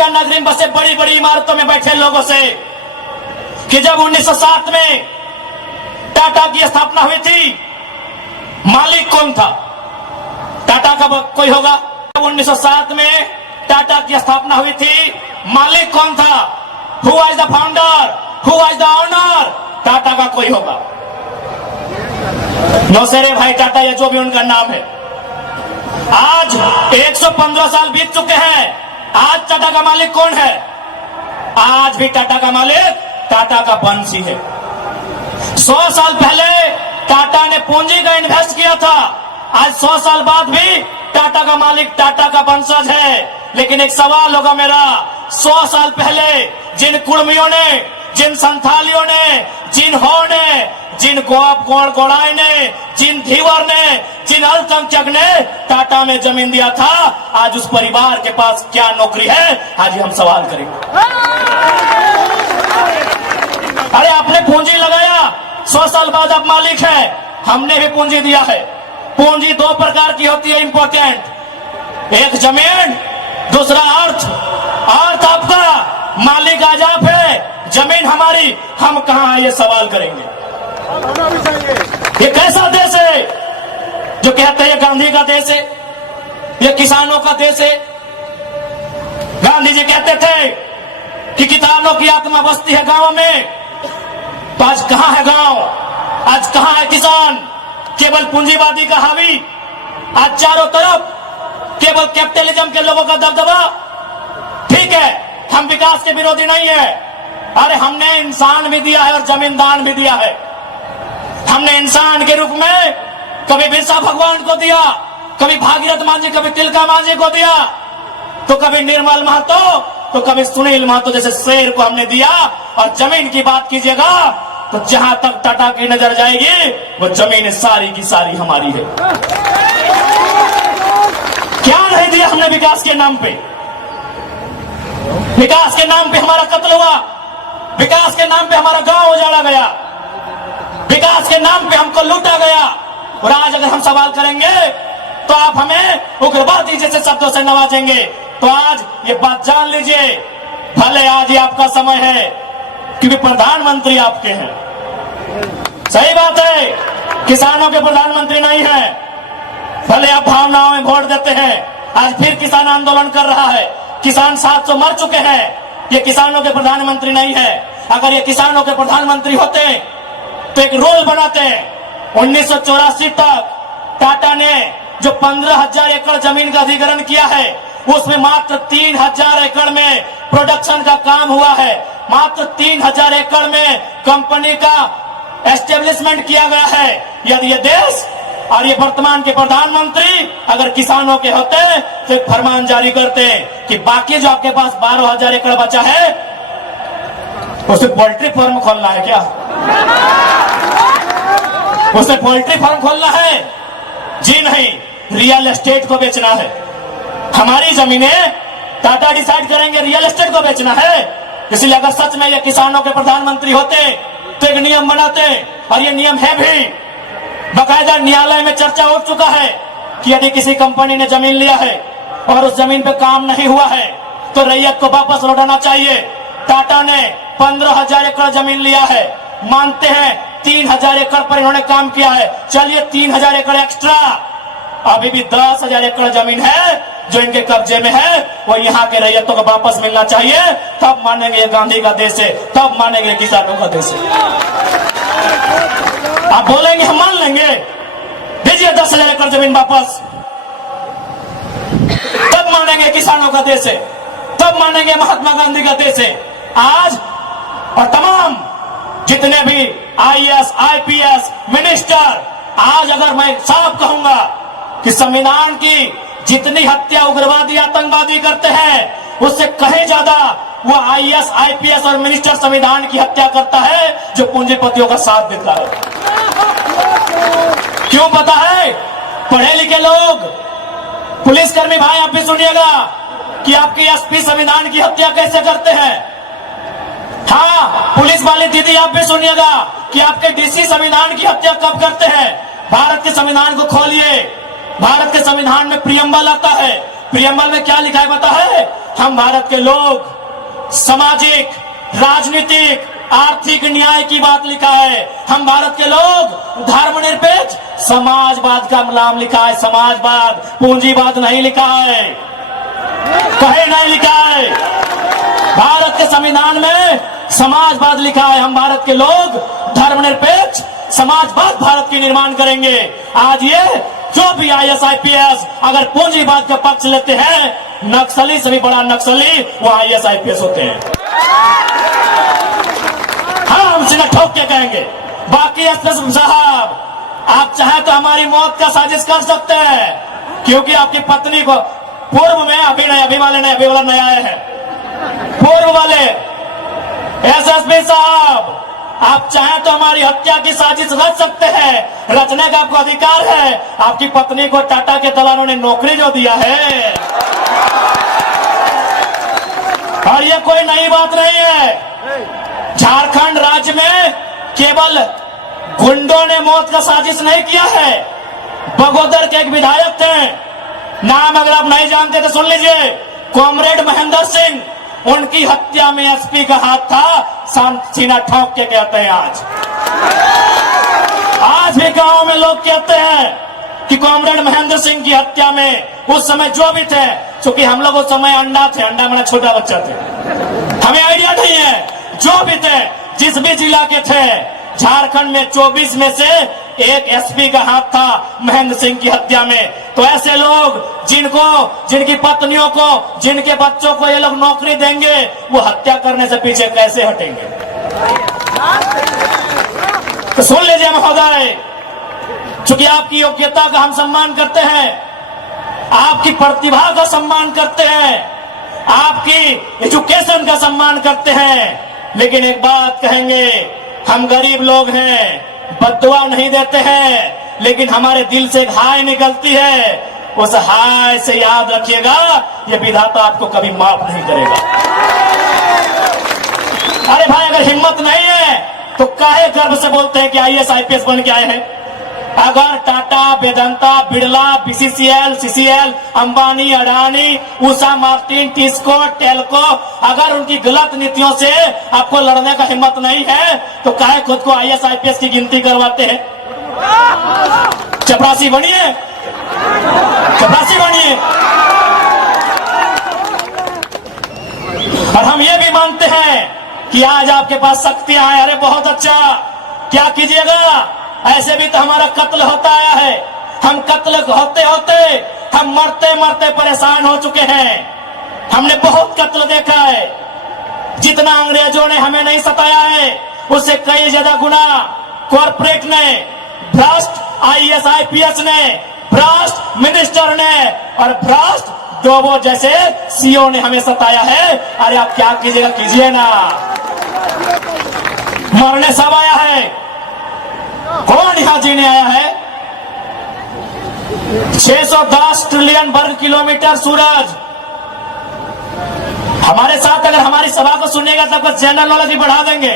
टाटा नगरी में बसे बड़ी बड़ी इमारतों में बैठे लोगों से कि जब 1907 में टाटा की स्थापना हुई थी, मालिक कौन था? टाटा का कोई होगा? 1907 में टाटा की स्थापना हुई थी, मालिक कौन था? Who was the founder? Who was the owner? Tata का कोई होगा? नौसेरे भाई टाटा या जो भी उनका नाम है। आज 115 साल बीत चुके हैं। आज टाटा का मालिक कौन है? आज भी टाटा का मालिक टाटा का वंशी है। 100 साल पहले टाटा ने पूंजी का इन्वेस्ट किया था, आज 100 साल बाद भी टाटा का मालिक टाटा का वंशज है। लेकिन एक सवाल होगा मेरा, 100 साल पहले जिन कुर्मियों ने, जिन संथालियों ने, जिन हो ने, जिन गोड़ाई ने, जिन धीवर ने, जिन अल्पसंख्यक ने टाटा में जमीन दिया था, आज उस परिवार के पास क्या नौकरी है? आज हम सवाल करेंगे। अरे आपने पूंजी लगाया, 100 साल बाद आप मालिक है। हमने भी पूंजी दिया है। पूंजी 2 प्रकार की होती है इंपॉर्टेंट, एक जमीन, दूसरा अर्थ। अर्थ आपका, मालिक आज आप है, जमीन हमारी, हम कहां है ये सवाल करेंगे। ये कैसा देश है जो कहते हैं ये गांधी का देश है, ये किसानों का देश है? गांधी जी कहते थे कि किसानों की आत्मा बसती है गांव में, तो आज कहां है गांव? आज कहां है किसान? केवल पूंजीवादी का हावी, आज चारों तरफ केवल कैपिटलिज्म के लोगों का दबदबा। ठीक है, हम विकास के विरोधी नहीं है। अरे हमने इंसान भी दिया है और जमीन दान भी दिया है। हमने इंसान के रूप में कभी बिरसा भगवान को दिया, कभी भागीरथ मांझी, कभी तिलका मांझी को दिया, तो कभी निर्मल महतो, तो कभी सुनील महतो जैसे शेर को हमने दिया। और जमीन की बात कीजिएगा तो जहां तक टाटा की नजर जाएगी वो जमीन सारी की सारी हमारी है। क्या नहीं दिया हमने विकास के नाम पे? विकास के नाम पे हमारा कत्ल हुआ, विकास के नाम पे हमारा गांव उजाड़ा गया, विकास के नाम पे हमको लूटा गया। और आज अगर हम सवाल करेंगे तो आप हमें उग्रवादी जैसे शब्दों से नवाजेंगे। तो आज ये बात जान लीजिए, भले आज ये आपका समय है क्योंकि प्रधानमंत्री आपके हैं। सही बात है, किसानों के प्रधानमंत्री नहीं है। भले आप भावनाओं में वोट देते हैं, आज फिर किसान आंदोलन कर रहा है, किसान 700 मर चुके हैं। ये किसानों के प्रधानमंत्री नहीं है। अगर ये किसानों के प्रधानमंत्री होते तो एक रूल बनाते हैं। 1984 तक टाटा ने जो 15,000 एकड़ जमीन का अधिग्रहण किया है, उसमें मात्र 3,000 एकड़ में प्रोडक्शन का काम हुआ है। मात्र 3,000 एकड़ में कंपनी का एस्टेब्लिशमेंट किया गया है। यदि ये देश और ये वर्तमान के प्रधानमंत्री अगर किसानों के होते तो एक फरमान जारी करते कि बाकी जो आपके पास 12,000 एकड़ बचा है उसे पोल्ट्री फार्म खोलना है क्या? उसे पोल्ट्री फार्म खोलना है? जी नहीं, रियल एस्टेट को बेचना है। हमारी जमीनें टाटा डिसाइड करेंगे रियल एस्टेट को बेचना है। इसलिए अगर सच में ये किसानों के प्रधानमंत्री होते तो एक नियम बनाते, और ये नियम है भी, बकायदा न्यायालय में चर्चा हो चुका है कि यदि किसी कंपनी ने जमीन लिया है और उस जमीन पे काम नहीं हुआ है तो रैयत को वापस लौटाना चाहिए। टाटा ने 15,000 एकड़ जमीन लिया है, मानते हैं 3,000 एकड़ पर इन्होंने काम किया है, चलिए 3,000 एकड़ एक्स्ट्रा, अभी भी 10,000 एकड़ जमीन है जो इनके कब्जे में है, वो यहाँ के रैयतों को वापस मिलना चाहिए। तब मानेंगे ये गांधी का देश है, तब मानेंगे किसानों का देश है। आप बोलेंगे हम मान लेंगे, दीजिए 10,000 एकड़ जमीन वापस, तब मानेंगे किसानों का देश है, तब मानेंगे महात्मा गांधी का देश है। आज और तमाम जितने भी IAS, IPS मिनिस्टर, आज अगर मैं साफ कहूंगा कि संविधान की जितनी हत्या उग्रवादी आतंकवादी करते हैं उससे कहीं ज्यादा वो IAS, IPS और मिनिस्टर संविधान की हत्या करता है जो पूंजीपतियों का साथ देता है। क्यों पता है? पढ़े लिखे लोग, पुलिसकर्मी भाई आप भी सुनिएगा कि आपके SP संविधान की हत्या कैसे करते हैं। हाँ, पुलिस वाली दीदी आप भी सुनिएगा कि आपके DC संविधान की हत्या कब करते हैं। भारत के संविधान को खोलिए, भारत के संविधान में प्रियम्बल आता है, प्रियम्बल में क्या लिखा है पता है? हम भारत के लोग सामाजिक, राजनीतिक, आर्थिक न्याय की बात लिखा है। हम भारत के लोग धर्मनिरपेक्ष समाजवाद का नाम लिखा है। समाजवाद, पूंजीवाद नहीं लिखा है, कहीं नहीं लिखा है। भारत के संविधान में समाजवाद लिखा है। हम भारत के लोग धर्मनिरपेक्ष समाजवाद भारत की निर्माण करेंगे। आज ये जो भी IAS IPS अगर पूंजीवाद का पक्ष लेते हैं, नक्सली से भी बड़ा नक्सली वो IAS IPS होते हैं। हाँ, हम सीना ठोक के कहेंगे। बाकी एसपी साहब, आप चाहे तो हमारी मौत का साजिश कर सकते हैं, क्योंकि आपकी पत्नी को पूर्व में अभी वाला नया आया है। पूर्व वाले एसएसपी साहब, आप चाहें तो हमारी हत्या की साजिश रच सकते हैं, रचने का आपको अधिकार है। आपकी पत्नी को टाटा के दलालों ने नौकरी जो दिया है, और ये कोई नई बात नहीं है। झारखंड राज्य में केवल गुंडों ने मौत का साजिश नहीं किया है। बगोदर के एक विधायक थे, नाम अगर आप नहीं जानते तो सुन लीजिए, कॉमरेड महेंद्र सिंह, उनकी हत्या में एसपी का हाथ था। सीना ठोक के कहते हैं आज भी गांव में लोग कहते हैं कि कॉमरेड महेंद्र सिंह की हत्या में उस समय जो भी थे, क्योंकि हम लोग उस समय अंडा मेरा छोटा बच्चा थे, हमें आइडिया नहीं है। जो भी थे, जिस भी जिला के थे, झारखंड में 24 में से एक एसपी का हाथ था महेंद्र सिंह की हत्या में। तो ऐसे लोग जिनकी पत्नियों को, जिनके बच्चों को ये लोग नौकरी देंगे, वो हत्या करने से पीछे कैसे हटेंगे? तो सुन लीजिए महोदय, चूंकि आपकी योग्यता का हम सम्मान करते हैं, आपकी प्रतिभा का सम्मान करते हैं, आपकी एजुकेशन का सम्मान करते हैं, लेकिन एक बात कहेंगे, हम गरीब लोग हैं, बद्दुआ नहीं देते हैं, लेकिन हमारे दिल से एक हाय निकलती है। उस हाय से याद रखिएगा, ये विधाता आपको कभी माफ नहीं करेगा। अरे भाई, अगर हिम्मत नहीं है तो काहे गर्व से बोलते हैं कि IAS IPS बन के आए हैं? अगर Tata, Vedanta, Birla, BCCL, CCL, Ambani, Adani, Usha Martin, TISCO, Telco, अगर उनकी गलत नीतियों से आपको लड़ने का हिम्मत नहीं है तो काहे खुद को IAS IPS की गिनती करवाते हैं? चपरासी बनिए, चपरासी बनिए। और हम ये भी मानते हैं कि आज आपके पास शक्तियां हैं। अरे बहुत अच्छा, क्या कीजिएगा? ऐसे भी तो हमारा कत्ल होता आया है। हम कत्ल होते होते हम मरते मरते परेशान हो चुके हैं। हमने बहुत कत्ल देखा है। जितना अंग्रेजों ने हमें नहीं सताया है, उससे कई ज्यादा गुना कॉर्पोरेट ने, भ्रष्ट IAS IPS ने, भ्रष्ट मिनिस्टर ने और भ्रष्ट डोबो जैसे CEO ने हमें सताया है। अरे आप क्या कीजिएगा, कीजिए ना। मरने सब आया है, कौन यहां जीने आया है? 610 ट्रिलियन वर्ग किलोमीटर सूरज। हमारे साथ अगर हमारी सभा को सुनेगा तब तो जनरल नॉलेज भी बढ़ा देंगे।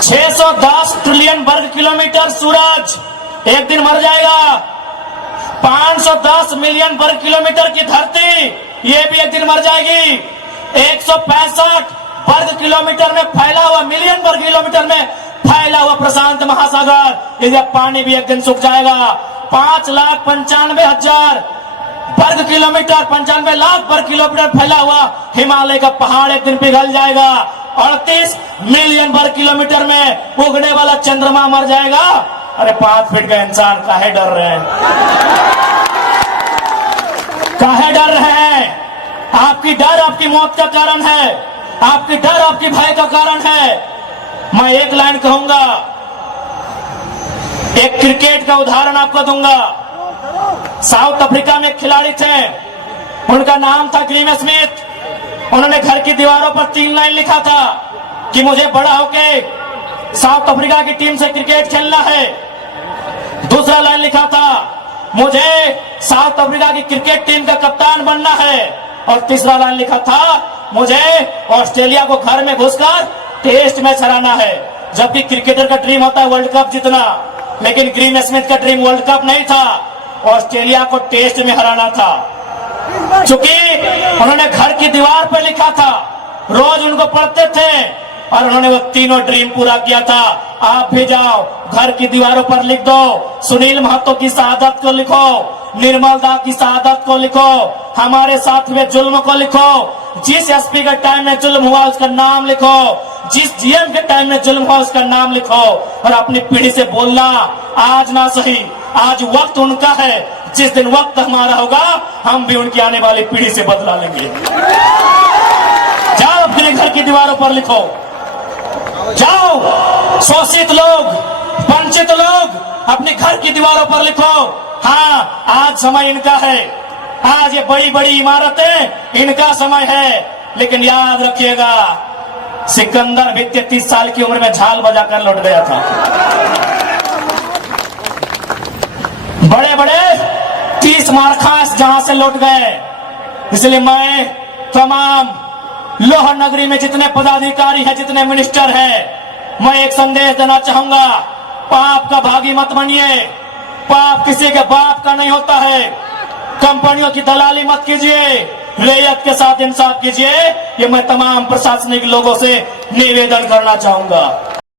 610 ट्रिलियन वर्ग किलोमीटर सूरज एक दिन मर जाएगा। 510 मिलियन वर्ग किलोमीटर की धरती, ये भी एक दिन मर जाएगी। 165 वर्ग किलोमीटर में फैला हुआ, मिलियन वर्ग किलोमीटर में फैला हुआ प्रशांत महासागर, इसका पानी भी एक दिन सूख जाएगा। 5,95,000 वर्ग किलोमीटर, 95 लाख वर्ग किलोमीटर फैला हुआ हिमालय का पहाड़ एक दिन पिघल जाएगा। 38 मिलियन वर्ग किलोमीटर में उगने वाला चंद्रमा मर जाएगा। अरे 5 फीट का इंसान काहे डर रहे हैं? काहे डर रहे हैं? आपकी डर आपकी मौत का कारण है, आपकी डर आपकी भय का कारण है। मैं एक लाइन कहूंगा, एक क्रिकेट का उदाहरण आपको दूंगा। साउथ अफ्रीका में एक खिलाड़ी थे, उनका नाम था ग्रीम स्मिथ। उन्होंने घर की दीवारों पर 3 लाइन लिखा था कि मुझे बड़ा होके साउथ अफ्रीका की टीम से क्रिकेट खेलना है। दूसरा लाइन लिखा था, मुझे साउथ अफ्रीका की क्रिकेट टीम का कप्तान बनना है। और तीसरा लाइन लिखा था, मुझे ऑस्ट्रेलिया को घर में घुसकर टेस्ट मैच हराना है। जबकि क्रिकेटर का ड्रीम होता है वर्ल्ड कप जीतना, लेकिन ग्रीम स्मिथ का ड्रीम वर्ल्ड कप नहीं था। ऑस्ट्रेलिया को टेस्ट में हराना था। चूंकि उन्होंने घर की दीवार पर लिखा था, रोज उनको पढ़ते थे और उन्होंने वो तीनों ड्रीम पूरा किया था। आप भी जाओ, घर की दीवारों पर लिख दो, सुनील महतो की शहादत को लिखो, निर्मल दा की शहादत को लिखो, हमारे साथ हुए जुल्म को लिखो, जिस एसपी के टाइम में जुल्म हुआ उसका नाम लिखो, जिस जीएम के टाइम में जुल्म हुआ उसका नाम लिखो और अपनी पीढ़ी से बोलना आज ना सही, आज वक्त उनका है, जिस दिन वक्त हमारा होगा हम भी उनकी आने वाली पीढ़ी से बदला लेंगे। जाओ अपने घर की दीवारों पर लिखो, जाओ शोषित लोग, वंचित लोग अपने घर की दीवारों पर लिखो, हाँ आज समय इनका है, आज ये बड़ी बड़ी इमारतें इनका समय है। लेकिन याद रखिएगा, सिकंदर भी 33 साल की उम्र में झाल बजाकर लौट गया था। बड़े बड़े 30 मारखास जहां से लौट गए। इसलिए मैं तमाम लोहर नगरी में जितने पदाधिकारी हैं, जितने मिनिस्टर हैं, मैं एक संदेश देना चाहूंगा, पाप का भागी मत बनिए। पाप किसी के बाप का नहीं होता है। कंपनियों की दलाली मत कीजिए, रैयत के साथ इंसाफ कीजिए। ये मैं तमाम प्रशासनिक लोगों से निवेदन करना चाहूंगा।